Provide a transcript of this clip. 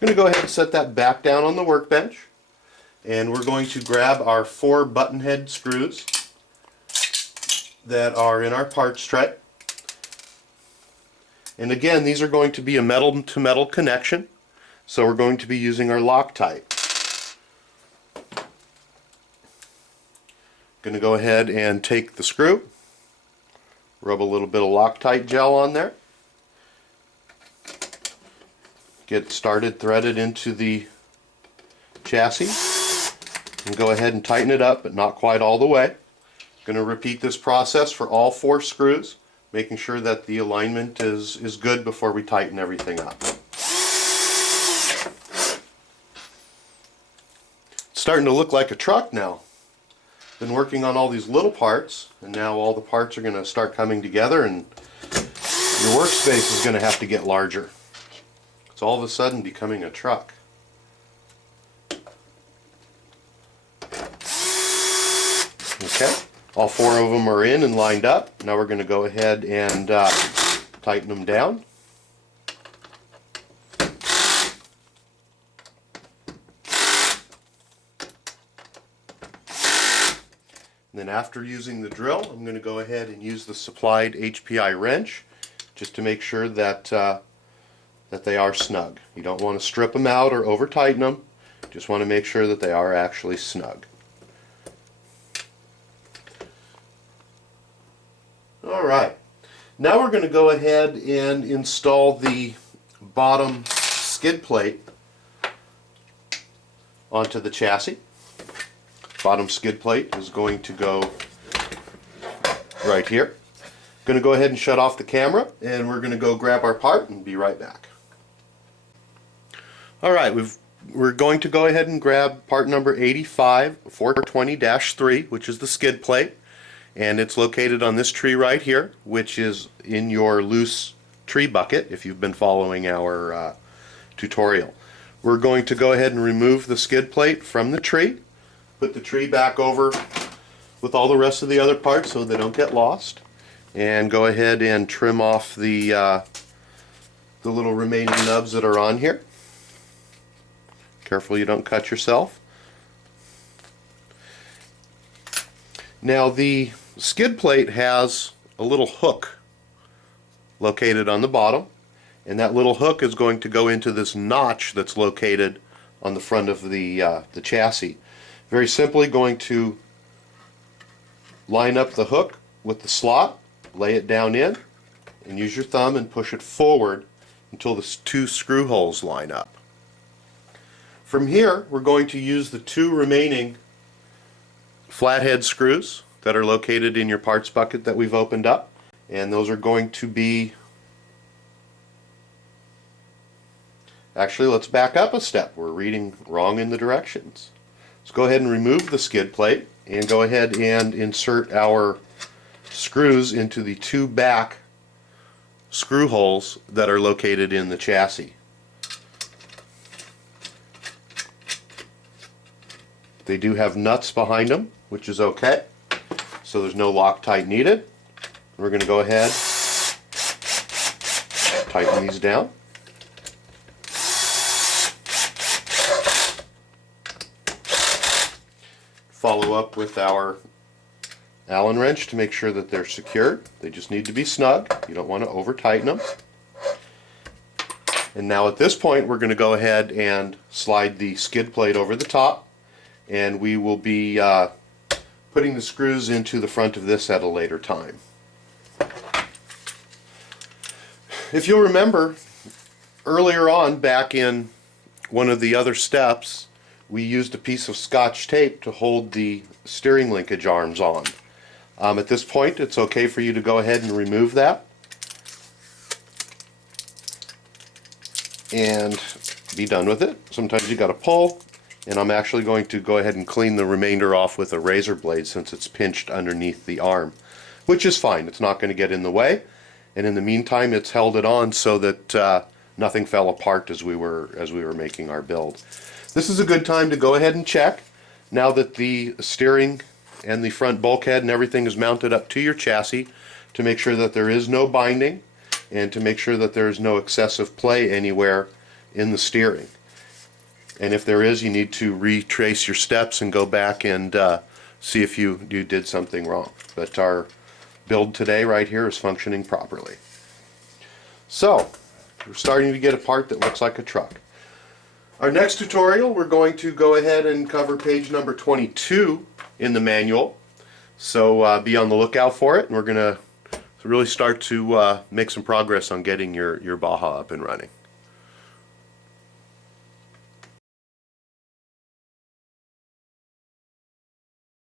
I'm going to go ahead and set that back down on the workbench, and we're going to grab our 4 button head screws that are in our parts tray. And again, these are going to be a metal to metal connection, so we're going to be using our Loctite. Going to go ahead and take the screw, rub a little bit of Loctite gel on there, get it started threaded into the chassis, and go ahead and tighten it up, but not quite all the way. Going to repeat this process for all 4 screws, making sure that the alignment is good before we tighten everything up. It's starting to look like a truck now. Been working on all these little parts, and now all the parts are going to start coming together, and your workspace is going to have to get larger. It's all of a sudden becoming a truck. Okay, all 4 of them are in and lined up. Now we're going to go ahead and tighten them down. And then after using the drill, I'm going to go ahead and use the supplied HPI wrench just to make sure that that they are snug. You don't want to strip them out or over tighten them. Just want to make sure that they are actually snug. Alright, now we're going to go ahead and install the bottom skid plate onto the chassis. Bottom skid plate is going to go right here. Going to go ahead and shut off the camera, and we're going to go grab our part and be right back. Alright, we're going to go ahead and grab part number 85420-3, which is the skid plate, and it's located on this tree right here, which is in your loose tree bucket if you've been following our tutorial. We're going to go ahead and remove the skid plate from the tree, put the tree back over with all the rest of the other parts so they don't get lost, and go ahead and trim off the little remaining nubs that are on here. Careful you don't cut yourself. Now the skid plate has a little hook located on the bottom, and that little hook is going to go into this notch that's located on the front of the chassis. Very simply going to line up the hook with the slot, lay it down in, and use your thumb and push it forward until the 2 screw holes line up. From here, we're going to use the 2 remaining flathead screws that are located in your parts bucket that we've opened up, and those are going to be, actually let's back up a step, we're reading wrong in the directions. Let's go ahead and remove the skid plate and go ahead and insert our screws into the 2 back screw holes that are located in the chassis. They do have nuts behind them, which is okay, so there's no Loctite needed. We're going to go ahead, tighten these down. Follow up with our Allen wrench to make sure that they're secured. They just need to be snug. You don't want to over tighten them. And now at this point we're going to go ahead and slide the skid plate over the top, and we will be putting the screws into the front of this at a later time. If you'll remember, earlier on back in one of the other steps, we used a piece of Scotch tape to hold the steering linkage arms on. At this point, it's okay for you to go ahead and remove that and be done with it. Sometimes you got to pull, and I'm actually going to go ahead and clean the remainder off with a razor blade since it's pinched underneath the arm, which is fine. It's not going to get in the way, and in the meantime, it's held it on so that nothing fell apart as we were making our build. This is a good time to go ahead and check, now that the steering and the front bulkhead and everything is mounted up to your chassis, to make sure that there is no binding and to make sure that there is no excessive play anywhere in the steering. And if there is, you need to retrace your steps and go back and see if you did something wrong. But our build today right here is functioning properly. So, we're starting to get a part that looks like a truck. Our next tutorial, we're going to go ahead and cover page number 22 in the manual. So be on the lookout for it, and we're going to really start to make some progress on getting your Baja up and running.